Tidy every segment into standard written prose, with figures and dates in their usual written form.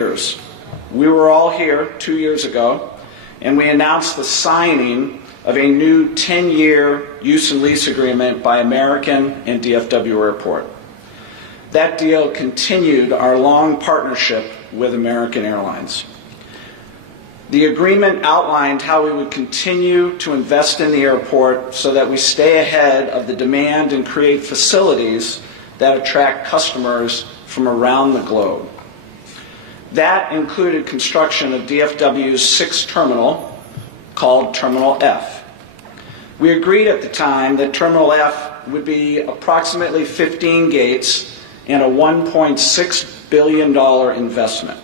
years. We were all here 2 years ago, and we announced the signing of a new 10-year use and lease agreement by American and DFW Airport. That deal continued our long partnership with American Airlines. The agreement outlined how we would continue to invest in the airport so that we stay ahead of the demand and create facilities that attract customers from around the globe. That included construction of DFW's sixth terminal, called Terminal F. We agreed at the time that Terminal F would be approximately 15 gates and a $1.6 billion investment.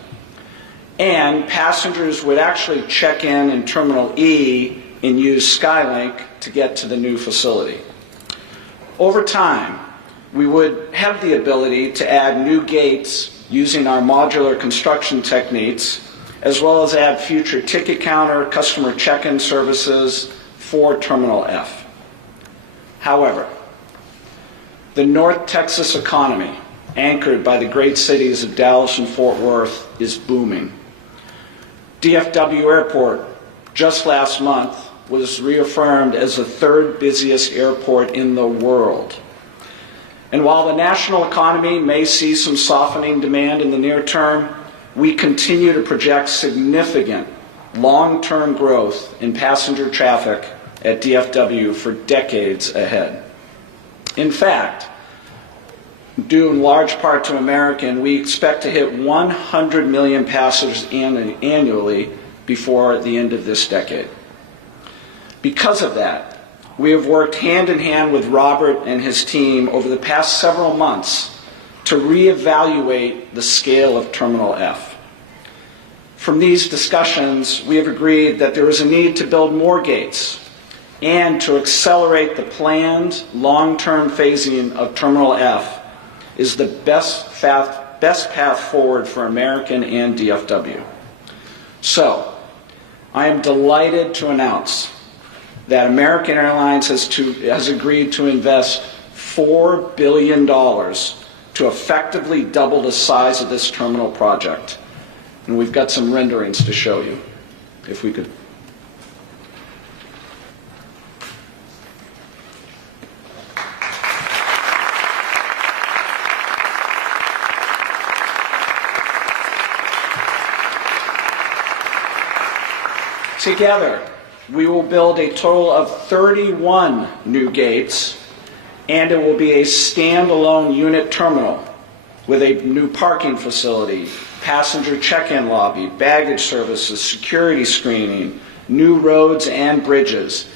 And passengers would actually check in Terminal E and use Skylink to get to the new facility. Over time, we would have the ability to add new gates using our modular construction techniques, as well as add future ticket counter, customer check-in services for Terminal F. However, the North Texas economy, anchored by the great cities of Dallas and Fort Worth, is booming. DFW Airport, just last month, was reaffirmed as the third busiest airport in the world. And while the national economy may see some softening demand in the near term, we continue to project significant long-term growth in passenger traffic at DFW for decades ahead. In fact, due in large part to American, we expect to hit 100 million passengers annually before the end of this decade. Because of that, we have worked hand in hand with Robert and his team over the past several months to reevaluate the scale of Terminal F. From these discussions, we have agreed that there is a need to build more gates and to accelerate the planned long-term phasing of Terminal F is the best path forward for American and DFW. So, I am delighted to announce that American Airlines has agreed to invest $4 billion to effectively double the size of this terminal project. And we've got some renderings to show you, if we could. Together, we will build a total of 31 new gates, and it will be a standalone unit terminal with a new parking facility, passenger check-in lobby, baggage services, security screening, new roads and bridges.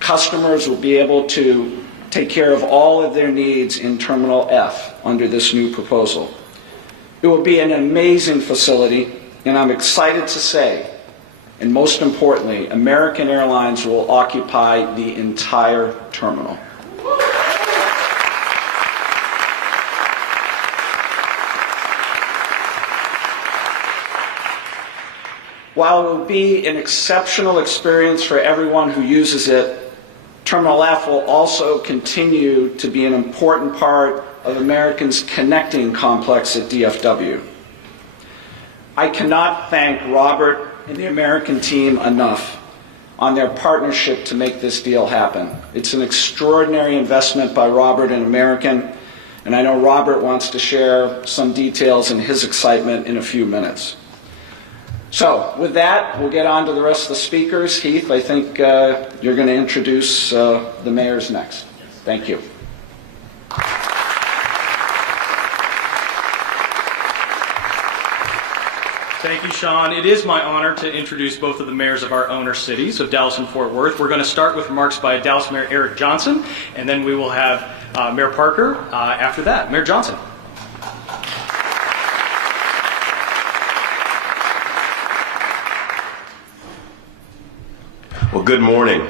Customers will be able to take care of all of their needs in Terminal F under this new proposal. It will be an amazing facility, and I'm excited to say, and most importantly, American Airlines will occupy the entire terminal. While it will be an exceptional experience for everyone who uses it, Terminal F will also continue to be an important part of American's connecting complex at DFW. I cannot thank Robert and the American team enough on their partnership to make this deal happen. It's an extraordinary investment by Robert and American, and I know Robert wants to share some details and his excitement in a few minutes. So, with that, we'll get on to the rest of the speakers. Heath, I think you're going to introduce the mayors next. Thank you. Thank you, Sean. It is my honor to introduce both of the mayors of our owner cities of Dallas and Fort Worth. We're going to start with remarks by Dallas Mayor Eric Johnson, and then we will have Mayor Parker after that. Mayor Johnson. Well, good morning.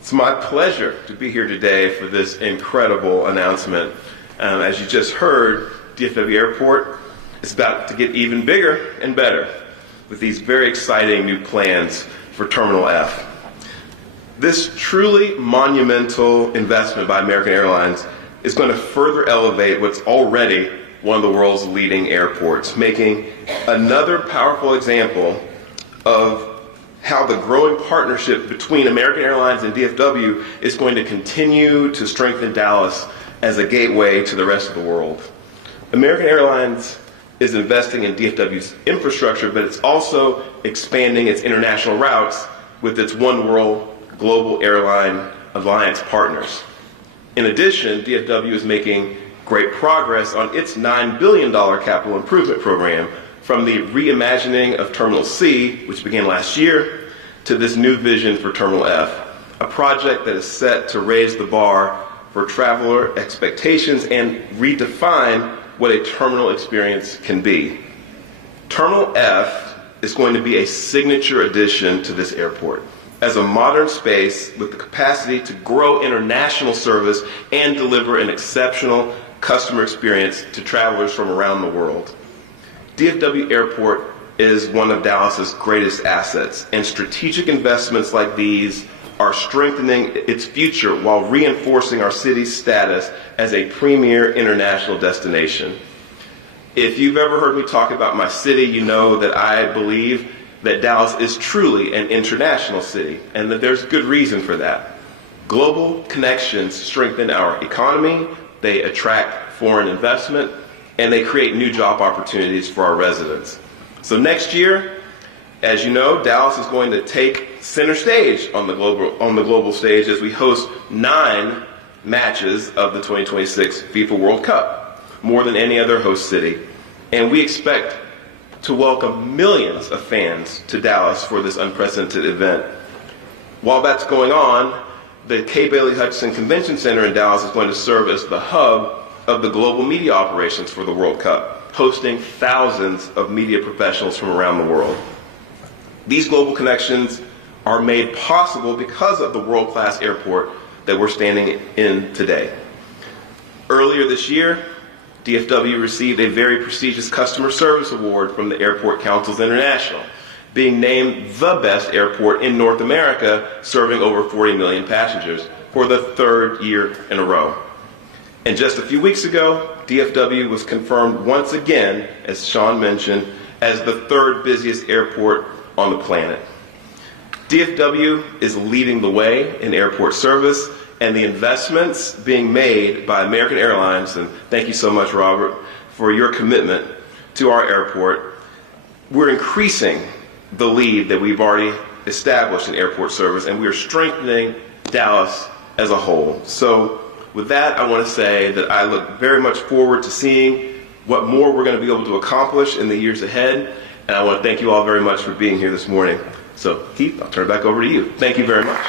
It's my pleasure to be here today for this incredible announcement. As you just heard, DFW Airport is about to get even bigger and better with these very exciting new plans for Terminal F. This truly monumental investment by American Airlines is going to further elevate what's already one of the world's leading airports, making another powerful example of how the growing partnership between American Airlines and DFW is going to continue to strengthen Dallas as a gateway to the rest of the world. American Airlines is investing in DFW's infrastructure, but it's also expanding its international routes with its One World Global Airline Alliance partners. In addition, DFW is making great progress on its $9 billion capital improvement program, from the reimagining of Terminal C, which began last year, to this new vision for Terminal F, a project that is set to raise the bar for traveler expectations and redefine what a terminal experience can be. Terminal F is going to be a signature addition to this airport as a modern space with the capacity to grow international service and deliver an exceptional customer experience to travelers from around the world. DFW Airport is one of Dallas's greatest assets, and strategic investments like these are strengthening its future while reinforcing our city's status as a premier international destination. If you've ever heard me talk about my city, you know that I believe that Dallas is truly an international city, and that there's good reason for that. Global connections strengthen our economy, they attract foreign investment, and they create new job opportunities for our residents. So next year, as you know, Dallas is going to take center stage on the global stage as we host 9 matches of the 2026 FIFA World Cup, more than any other host city. And we expect to welcome millions of fans to Dallas for this unprecedented event. While that's going on, the K. Bailey Hutchison Convention Center in Dallas is going to serve as the hub of the global media operations for the World Cup, hosting thousands of media professionals from around the world. These global connections are made possible because of the world-class airport that we're standing in today. Earlier this year, DFW received a very prestigious customer service award from the Airport Councils International, being named the best airport in North America, serving over 40 million passengers for the 3rd year in a row. And just a few weeks ago, DFW was confirmed once again, as Sean mentioned, as the 3rd busiest airport on the planet. DFW is leading the way in airport service, and the investments being made by American Airlines, and thank you so much, Robert, for your commitment to our airport. We're increasing the lead that we've already established in airport service, and we are strengthening Dallas as a whole. So with that, I want to say that I look very much forward to seeing what more we're going to be able to accomplish in the years ahead, and I want to thank you all very much for being here this morning. So Keith, I'll turn it back over to you. Thank you very much.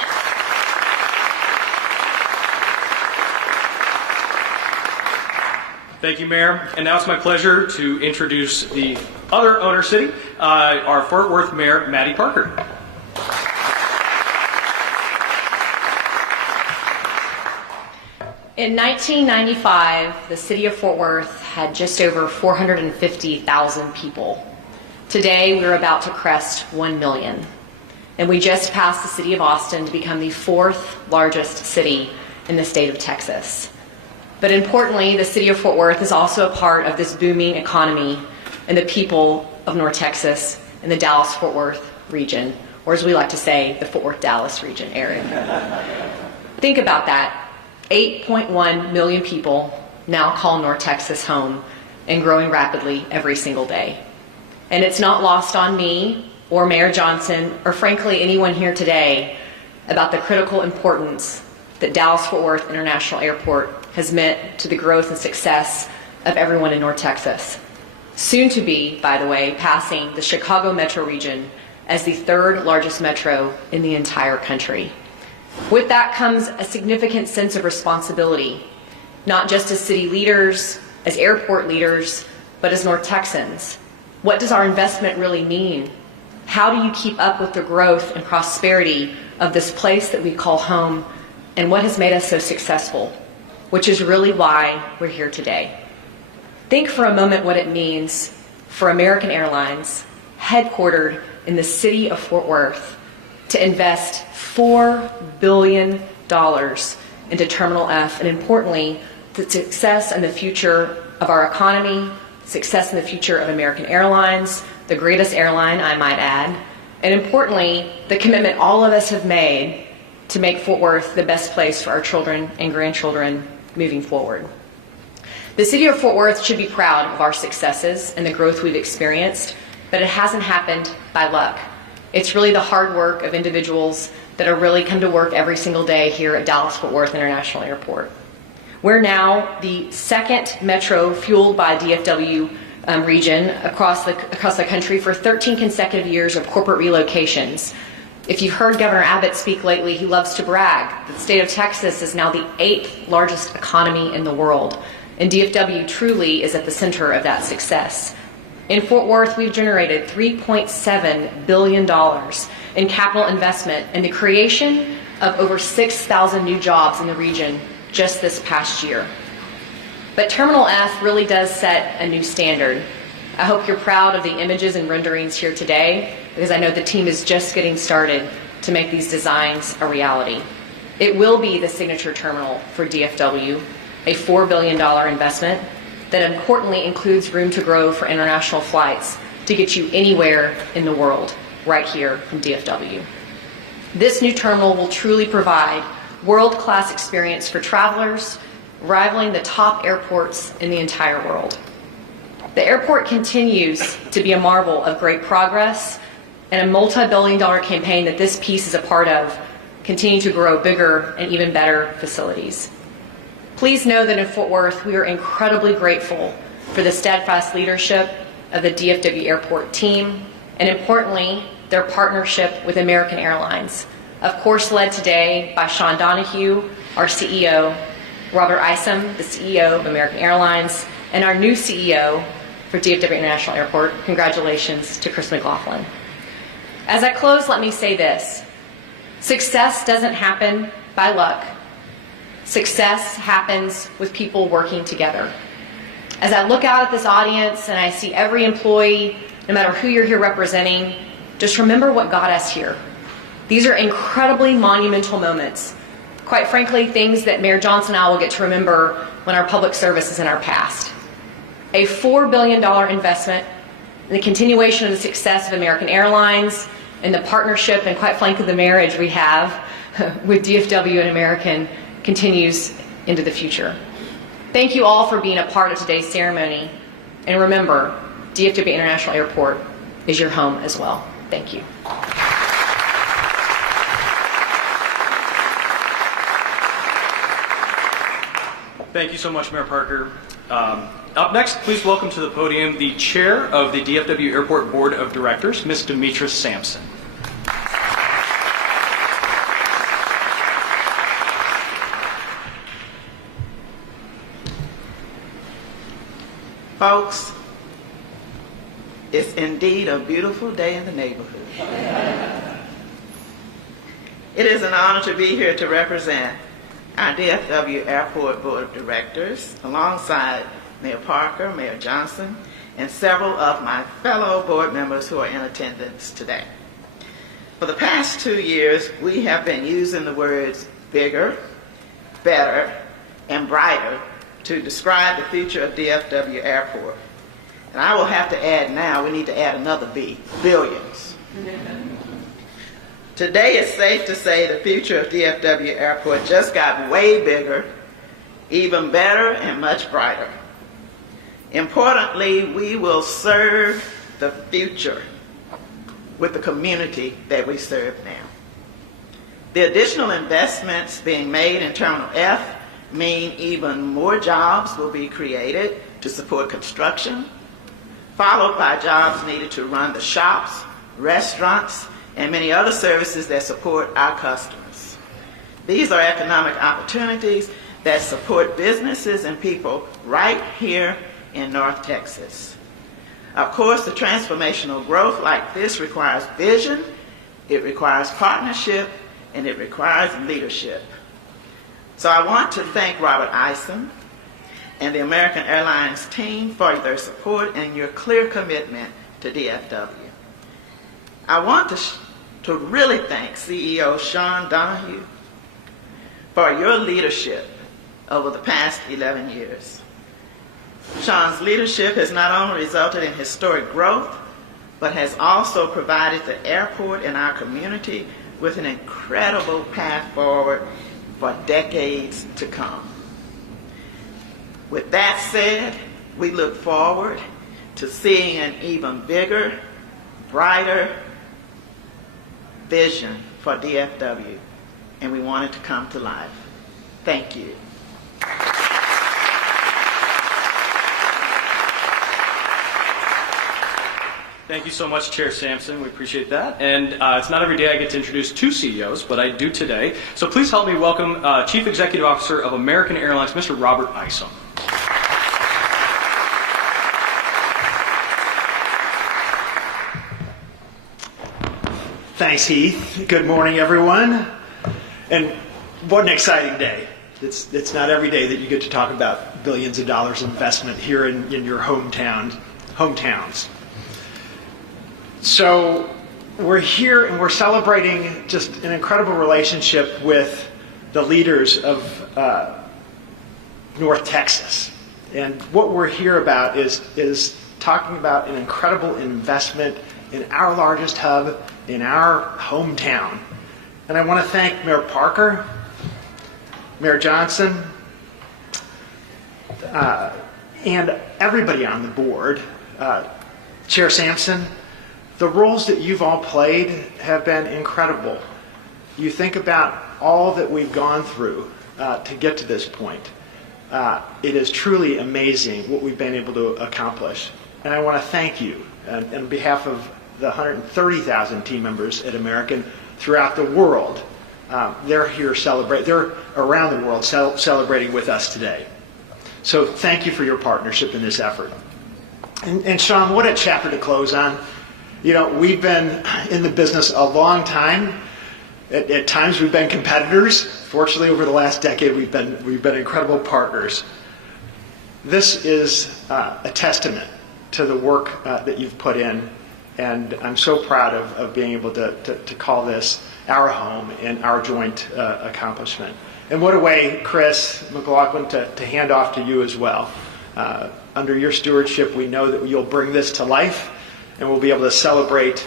Thank you, Mayor. And now it's my pleasure to introduce the other owner city, our Fort Worth Mayor, Mattie Parker. In 1995, the city of Fort Worth had just over 450,000 people. Today, we're about to crest 1 million. And we just passed the city of Austin to become the 4th largest city in the state of Texas. But importantly, the city of Fort Worth is also a part of this booming economy and the people of North Texas and the Dallas-Fort Worth region, or as we like to say, the Fort Worth-Dallas region area. Think about that. 8.1 million people now call North Texas home, and growing rapidly every single day. And it's not lost on me or Mayor Johnson, or frankly anyone here today, about the critical importance that Dallas-Fort Worth International Airport has meant to the growth and success of everyone in North Texas. Soon to be, by the way, passing the Chicago metro region as the 3rd largest metro in the entire country. With that comes a significant sense of responsibility, not just as city leaders, as airport leaders, but as North Texans. What does our investment really mean? How do you keep up with the growth and prosperity of this place that we call home, and what has made us so successful? Which is really why we're here today. Think for a moment what it means for American Airlines, headquartered in the city of Fort Worth, to invest $4 billion into Terminal F, and importantly, the success and the future of our economy, success in the future of American Airlines, the greatest airline, I might add, and importantly, the commitment all of us have made to make Fort Worth the best place for our children and grandchildren moving forward. The city of Fort Worth should be proud of our successes and the growth we've experienced, but it hasn't happened by luck. It's really the hard work of individuals that are really come to work every single day here at Dallas-Fort Worth International Airport. We're now the second metro fueled by DFW region across the country for 13 consecutive years of corporate relocations. If you've heard Governor Abbott speak lately, he loves to brag. The state of Texas is now the 8th largest economy in the world, and DFW truly is at the center of that success. In Fort Worth, we've generated $3.7 billion in capital investment and the creation of over 6,000 new jobs in the region just this past year. But Terminal F really does set a new standard. I hope you're proud of the images and renderings here today, because I know the team is just getting started to make these designs a reality. It will be the signature terminal for DFW, a $4 billion investment that importantly includes room to grow for international flights to get you anywhere in the world, right here from DFW. This new terminal will truly provide world-class experience for travelers, rivaling the top airports in the entire world. The airport continues to be a marvel of great progress and a multi-billion-dollar campaign that this piece is a part of, continue to grow bigger and even better facilities. Please know that in Fort Worth, we are incredibly grateful for the steadfast leadership of the DFW Airport team, and importantly, their partnership with American Airlines, of course led today by Sean Donahue, our CEO, Robert Isom, the CEO of American Airlines, and our new CEO for DFW International Airport. Congratulations to Chris McLaughlin. As I close, let me say this. Success doesn't happen by luck. Success happens with people working together. As I look out at this audience and I see every employee, no matter who you're here representing, just remember what got us here. These are incredibly monumental moments. Quite frankly, things that Mayor Johnson and I will get to remember when our public service is in our past. A $4 billion investment in the continuation of the success of American Airlines and the partnership and quite frankly the marriage we have with DFW and American continues into the future. Thank you all for being a part of today's ceremony. And remember, DFW International Airport is your home as well. Thank you. Thank you so much, Mayor Parker. Up next, please welcome to the podium the chair of the DFW Airport Board of Directors, Ms. Demetra Sampson. Folks, it's indeed a beautiful day in the neighborhood. It is an honor to be here to represent our DFW Airport Board of Directors, alongside Mayor Parker, Mayor Johnson, and several of my fellow board members who are in attendance today. For the past 2 years, we have been using the words bigger, better, and brighter to describe the future of DFW Airport. And I will have to add now, we need to add another B, billions. Today it's safe to say the future of DFW Airport just got way bigger, even better, and much brighter. Importantly, we will serve the future with the community that we serve now. The additional investments being made in Terminal F mean even more jobs will be created to support construction, followed by jobs needed to run the shops, restaurants, and many other services that support our customers. These are economic opportunities that support businesses and people right here in North Texas. Of course, the transformational growth like this requires vision, it requires partnership, and it requires leadership. So I want to thank Robert Isom and the American Airlines team for their support and your clear commitment to DFW. I want to really thank CEO Sean Donahue for your leadership over the past 11 years. Sean's leadership has not only resulted in historic growth, but has also provided the airport and our community with an incredible path forward for decades to come. With that said, we look forward to seeing an even bigger, brighter vision for DFW, and we want it to come to life. Thank you. Thank you so much, Chair Sampson. We appreciate that. And it's not every day I get to introduce two CEOs, but I do today. So please help me welcome Chief Executive Officer of American Airlines, Mr. Robert Isom. Thanks, Heath. Good morning, everyone. And what an exciting day. It's not every day that you get to talk about billions of dollars investment here in your hometowns. So we're here and we're celebrating just an incredible relationship with the leaders of North Texas. And what we're here about is talking about an incredible investment in our largest hub, in our hometown. And I want to thank Mayor Parker, Mayor Johnson, and everybody on the board, Chair Sampson. The roles that you've all played have been incredible. You think about all that we've gone through to get to this point. It is truly amazing what we've been able to accomplish. And I want to thank you on behalf of the 130,000 team members at American throughout the world. They're here they're around the world celebrating with us today. So thank you for your partnership in this effort. And Sean, what a chapter to close on. You know, we've been in the business a long time. At times we've been competitors. Fortunately, over the last decade, we've been incredible partners. This is a testament to the work that you've put in, and I'm so proud of being able to call this our home and our joint accomplishment. And what a way, Chris McLaughlin, to hand off to you as well. Under your stewardship, we know that you'll bring this to life, and we'll be able to celebrate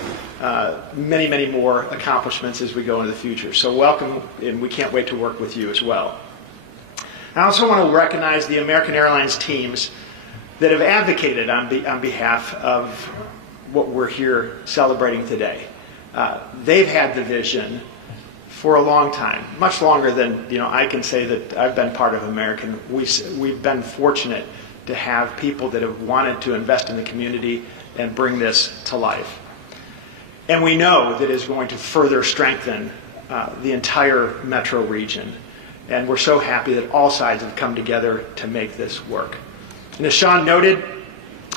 many, many more accomplishments as we go into the future. So welcome, and we can't wait to work with you as well. I also want to recognize the American Airlines teams that have advocated on behalf of what we're here celebrating today. They've had the vision for a long time, much longer than I can say that I've been part of American. We've been fortunate to have people that have wanted to invest in the community and bring this to life. And we know that it's going to further strengthen the entire metro region. And we're so happy that all sides have come together to make this work. And as Sean noted,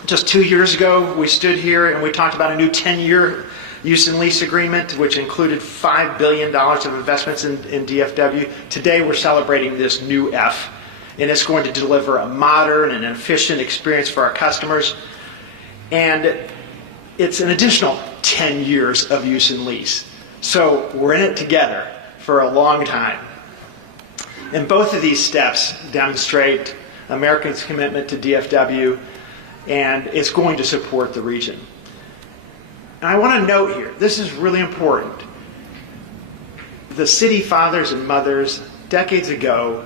just 2 years ago, we stood here and we talked about a new 10-year use and lease agreement, which included $5 billion of investments in DFW. Today, we're celebrating this new F, and it's going to deliver a modern and efficient experience for our customers. And it's an additional 10 years of use and lease. So we're in it together for a long time. And both of these steps demonstrate American's commitment to DFW, and it's going to support the region. And I want to note here, this is really important. The city fathers and mothers decades ago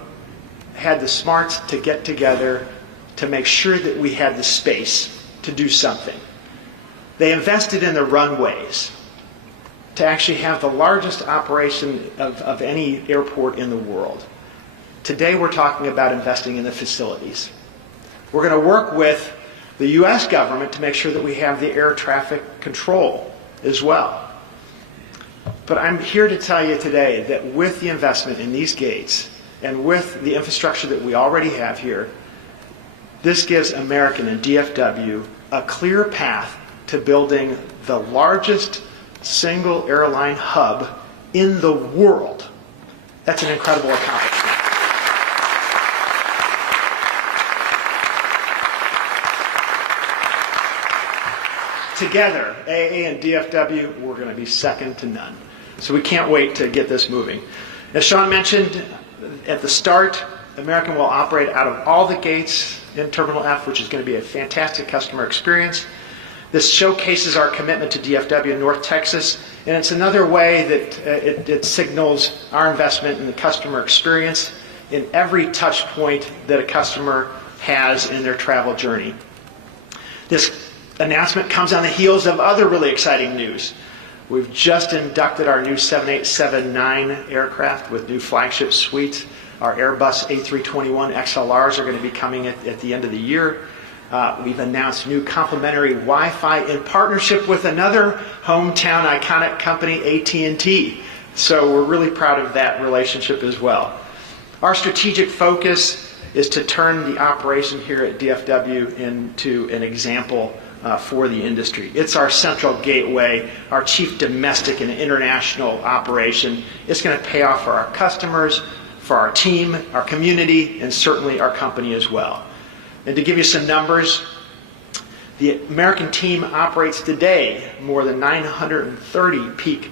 had the smarts to get together to make sure that we had the space to do something. They invested in the runways to actually have the largest operation of any airport in the world. Today we're talking about investing in the facilities. We're going to work with the U.S. government to make sure that we have the air traffic control as well. But I'm here to tell you today that with the investment in these gates and with the infrastructure that we already have here, this gives American and DFW a clear path to building the largest single airline hub in the world. That's an incredible accomplishment. Together, AA and DFW, we're going to be second to none. So we can't wait to get this moving. As Sean mentioned at the start, American will operate out of all the gates in Terminal F, which is going to be a fantastic customer experience. This showcases our commitment to DFW in North Texas, and it's another way that it signals our investment in the customer experience in every touch point that a customer has in their travel journey. This announcement comes on the heels of other really exciting news. We've just inducted our new 787-9 aircraft with new flagship suites. Our Airbus A321 XLRs are going to be coming at the end of the year. We've announced new complimentary Wi-Fi in partnership with another hometown iconic company, AT&T. So we're really proud of that relationship as well. Our strategic focus is to turn the operation here at DFW into an example for the industry. It's our central gateway, our chief domestic and international operation. It's going to pay off for our customers, for our team, our community, and certainly our company as well. And to give you some numbers, the American team operates today more than 930 peak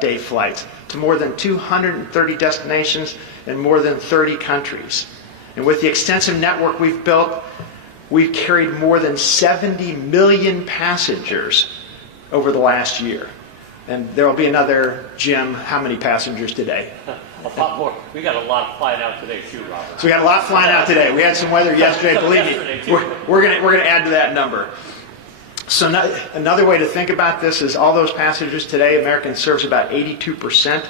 day flights to more than 230 destinations in more than 30 countries. And with the extensive network we've built, we've carried more than 70 million passengers over the last year. And there will be another, Jim, how many passengers today? A lot more. We got a lot flying out today too, Robert. So we had a lot flying out today. We had some weather yesterday, believe me. We're going to add to that number. So another way to think about this is all those passengers today, American serves about 82%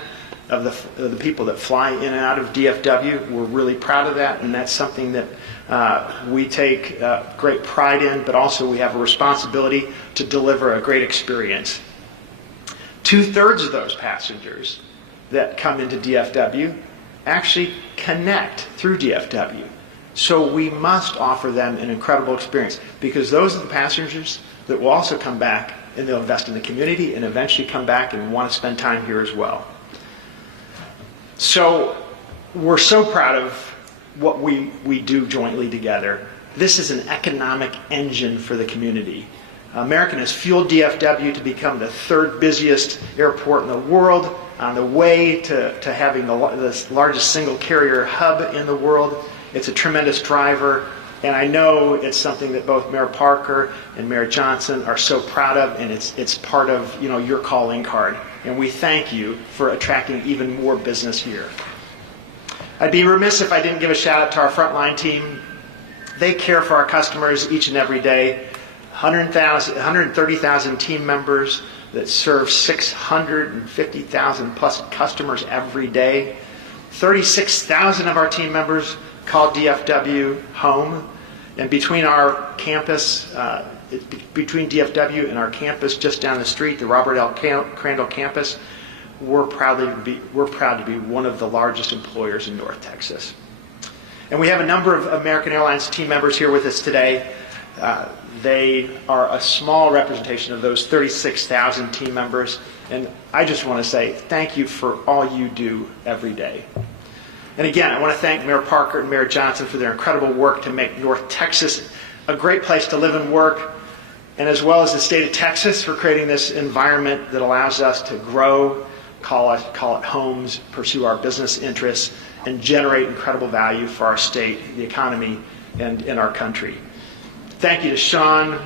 of the people that fly in and out of DFW. We're really proud of that, and that's something that we take great pride in, but also we have a responsibility to deliver a great experience. 2/3 of those passengers that come into DFW actually connect through DFW. So we must offer them an incredible experience, because those are the passengers that will also come back and they'll invest in the community and eventually come back and want to spend time here as well. So we're so proud of what we do jointly together. This is an economic engine for the community. American has fueled DFW to become the third busiest airport in the world, on the way to having the largest single carrier hub in the world. It's a tremendous driver, and I know it's something that both Mayor Parker and Mayor Johnson are so proud of, and it's part of your calling card. And we thank you for attracting even more business here. I'd be remiss if I didn't give a shout out to our frontline team. They care for our customers each and every day. 130,000 team members that serve 650,000 plus customers every day. 36,000 of our team members call DFW home. And between our campus, between DFW and our campus just down the street, the Robert L. Crandall campus, we're proud to be one of the largest employers in North Texas. And we have a number of American Airlines team members here with us today. They are a small representation of those 36,000 team members, and I just want to say thank you for all you do every day. And again, I want to thank Mayor Parker and Mayor Johnson for their incredible work to make North Texas a great place to live and work, and as well as the state of Texas for creating this environment that allows us to grow, call it homes, pursue our business interests, and generate incredible value for our state, the economy, and in our country. Thank you to Sean,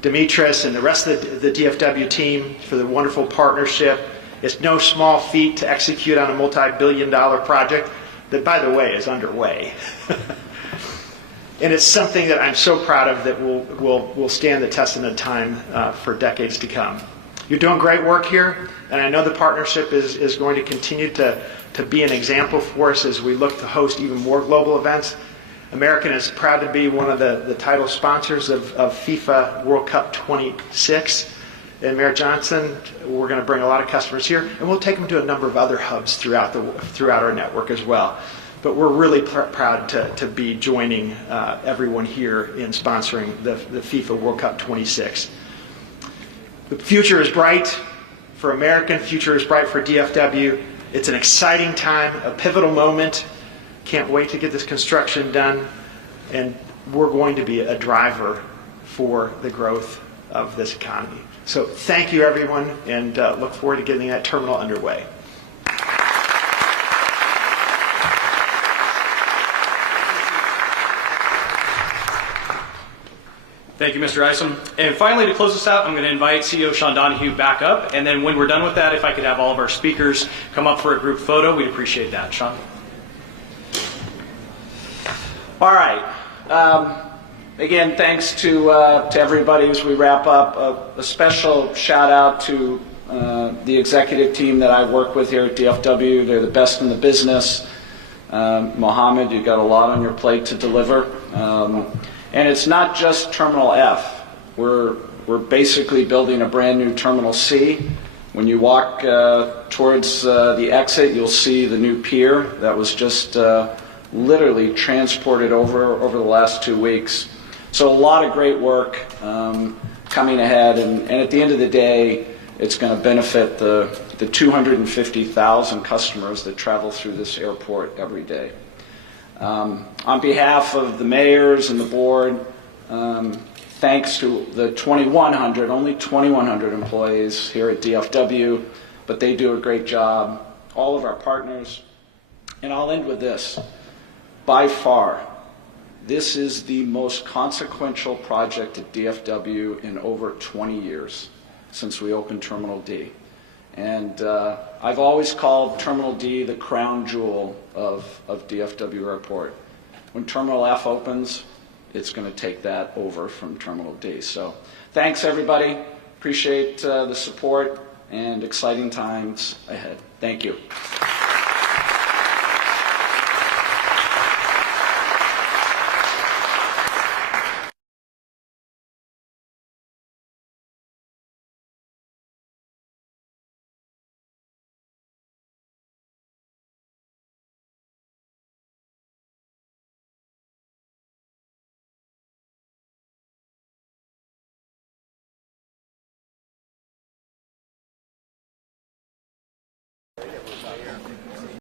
Demetris, and the rest of the DFW team for the wonderful partnership. It's no small feat to execute on a multi-billion-dollar project that, by the way, is underway. And it's something that I'm so proud of that will stand the test of time for decades to come. You're doing great work here, and I know the partnership is going to continue to be an example for us as we look to host even more global events. American is proud to be one of the title sponsors of FIFA World Cup 26. And Mayor Johnson, we're going to bring a lot of customers here, and we'll take them to a number of other hubs throughout our network as well. But we're really proud to be joining everyone here in sponsoring the FIFA World Cup 26. The future is bright for American, future is bright for DFW. It's an exciting time, a pivotal moment. Can't wait to get this construction done, and we're going to be a driver for the growth of this economy. So thank you, everyone, and look forward to getting that terminal underway. Thank you, Mr. Isom. And finally, to close us out, I'm going to invite CEO Sean Donahue back up. And then when we're done with that, if I could have all of our speakers come up for a group photo, we'd appreciate that. Sean? All right. Again, thanks to everybody as we wrap up. A special shout out to the executive team that I work with here at DFW. They're the best in the business. Mohammed, you've got a lot on your plate to deliver. And it's not just Terminal F. We're basically building a brand new Terminal C. When you walk towards the exit, you'll see the new pier that was just literally transported over the last 2 weeks. So a lot of great work coming ahead, and at the end of the day, it's going to benefit the 250,000 customers that travel through this airport every day. On behalf of the mayors and the board, thanks to the 2,100, only 2,100 employees here at DFW, but they do a great job, all of our partners. And I'll end with this. By far, this is the most consequential project at DFW in over 20 years since we opened Terminal D. And I've always called Terminal D the crown jewel of DFW Airport. When Terminal F opens, it's going to take that over from Terminal D. So thanks, everybody. Appreciate the support and exciting times ahead. Thank you.